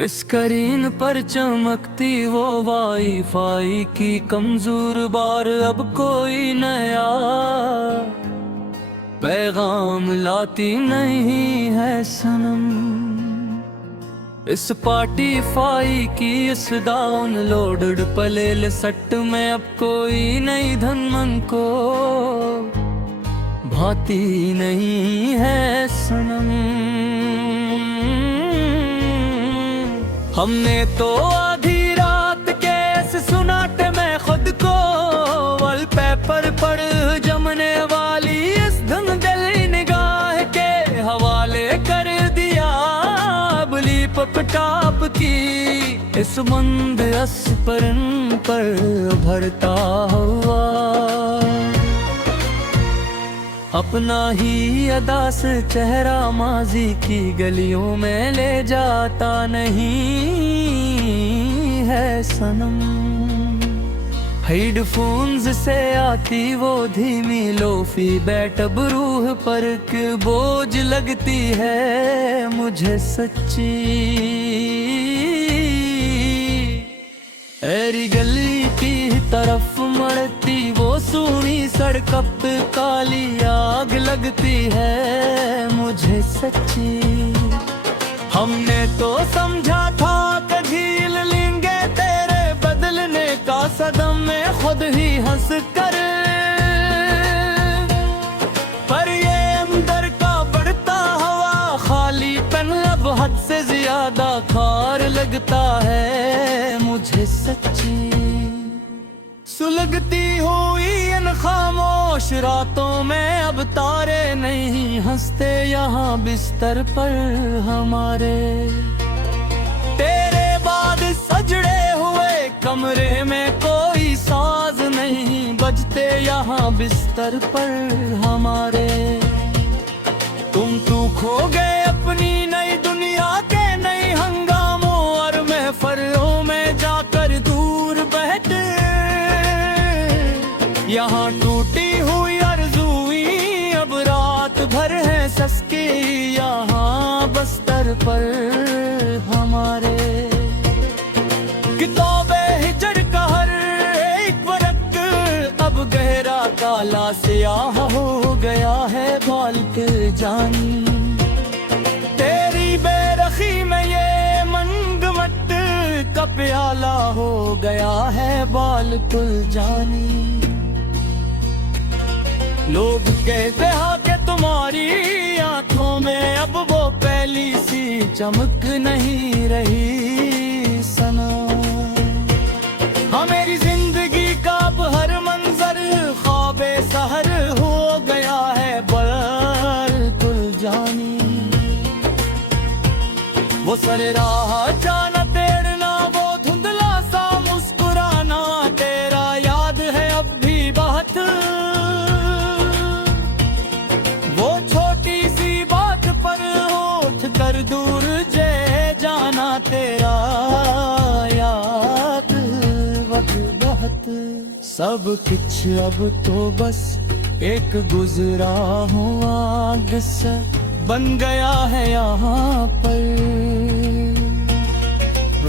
Screen पर चमकती वो वाईफाई की कमजोर बार अब कोई नया पैगाम लाती नहीं है सनम। इस स्पॉटिफाई की इस डाउनलोडेड प्लेलिस्ट में अब कोई नई धनमन को भाती नहीं है सनम। हमने तो आधी रात के इस सुनाटे में खुद को वॉलपेपर पर जमने वाली इस धुंधली निगाह के हवाले कर दिया। बली पपटाप की इस मंद अस्परन पर भरता हुआ अपना ही अदा से चेहरा माजी की गलियों में ले जाता नहीं है सनम। हेडफोन्स से आती वो धीमी लोफी बैट अब रूह पर बोझ लगती है मुझे सच्ची। एरी गली की तरफ मड़ती वो सूनी सड़क पे काली आग लगती है मुझे सच्ची। हमने तो समझा था कि झील लेंगे तेरे बदलने का सदम में खुद ही हंस कर, पर ये अंदर का बढ़ता हुआ खालीपन अब हद से ज्यादा खार लगता है मुझे सच्ची। सुलगती हुई इन खामोश रातों में अब तारे नहीं हंसते यहाँ बिस्तर पर हमारे। तेरे बाद सजड़े हुए कमरे में कोई साज नहीं बजते यहाँ बिस्तर पर हमारे। तुम तू खो गए अपनी नई दुनिया के नई हंगामों और महफिलों में जाकर दूर बैठे। यहाँ टूटी हुई आरज़ुएं अब रात भर है सस्की यहाँ बस्तर पर हमारे। किताबे हिजर का हर एक वर्क अब गहरा काला स्याह हो गया है बाल्क जानी। तेरी बेरखी में ये मंगमट का प्याला हो गया है बाल्कुल जानी। लोग कहते हैं कि तुम्हारी आंखों में अब वो पहली सी चमक नहीं रही सनम। हाँ मेरी जिंदगी का अब हर मंजर ख्वाबे सहर हो गया है बिल्कुल जानी। वो सरे राह जाना तेरना वो धुंधला सा मुस्कुराना तेरा याद है अब भी बहुत। कर दूर जे जाना तेरा याद वक्त बहुत। सब कुछ अब तो बस एक गुजरा हुआ किस्सा बन गया है यहाँ पर।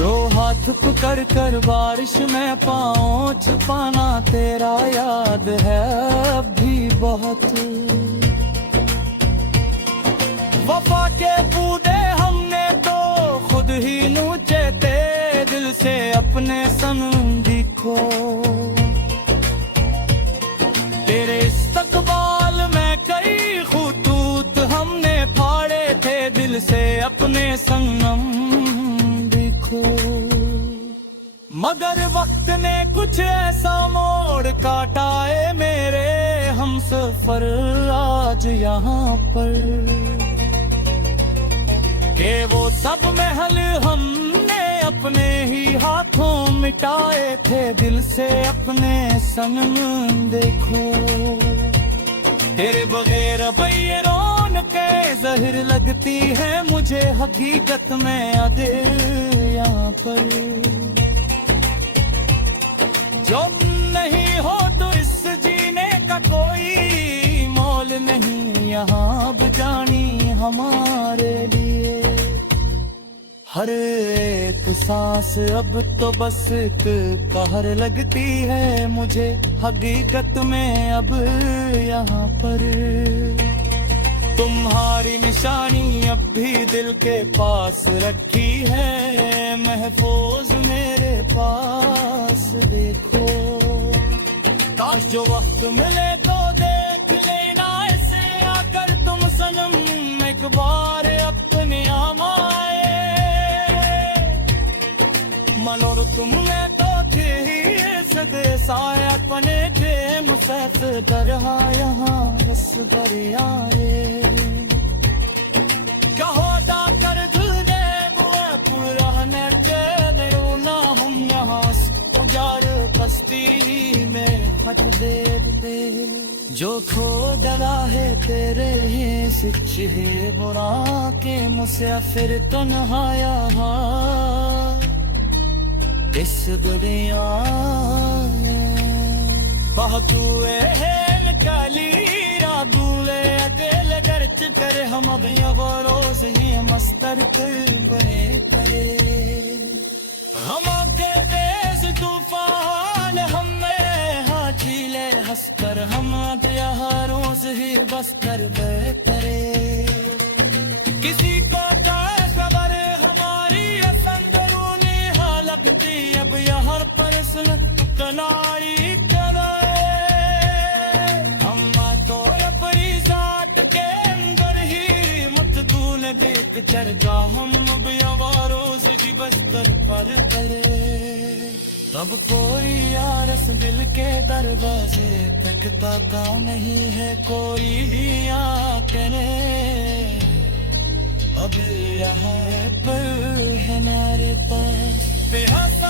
रो हाथ पकड़ कर बारिश में पाँव छुपाना तेरा याद है अब भी बहुत। वफा के बूदे हमने तो खुद ही नोचे थे दिल से अपने सनम को। तेरे इस्तकबाल में कई खुतूत हमने फाड़े थे दिल से अपने सनम देखो। मगर वक्त ने कुछ ऐसा मोड़ काटा है मेरे हम सफर आज यहाँ पर कि वो सब महल हमने अपने ही हाथों मिटाए थे दिल से अपने सनम देखो। तेरे बगैर अब ये रौनकें ज़हिर लगती है मुझे हकीकत में आधे यहाँ पर। जो नहीं हो तो इस जीने का कोई मोल नहीं यहाँ अब जानी हमारे लिए। हर एक सांस अब तो बस एक कहर लगती है मुझे, हकीकत में अब यहाँ पर तुम्हारी निशानी अब भी दिल के पास रखी है, महफूज मेरे पास देखो। काश जो वक्त मिले तो देख लेना इसे आकर तुम सनम, एक बार अपने आमाए मनोर तुमने तो थे ही सदे साए अपने थे मुसाफिर दरहा यहाँ रस दरिया रे कहो दा कर धुने बुआ पुराने के ना हम यहाँ उजार बस्ती में फट दे जो खो डरा है तेरे ही सिच है बुरा के मुसाफिर तन्हा यहाँ इस दुनिया बहुए है काली राबुए अकेले गर्च कर हम अब वो रोज ही मस्तर कर बने करे हम के तेज तूफान हमें हाथीले हंसकर हम यहाँ रोज ही बस कर करे किसी को खबर हमारी असंदरूनी लगती अब यहाँ प्रश्न तनाई करे हम तो अपनी जात के अंदर ही मत दूल देख चरगा हम अब यहाँ रोज ही बस्तर पर करे तब कोई यारस दिल के दरवाजे तकता का नहीं है कोई ही आकरे अब यहाँ पर है हमारे पास बेहद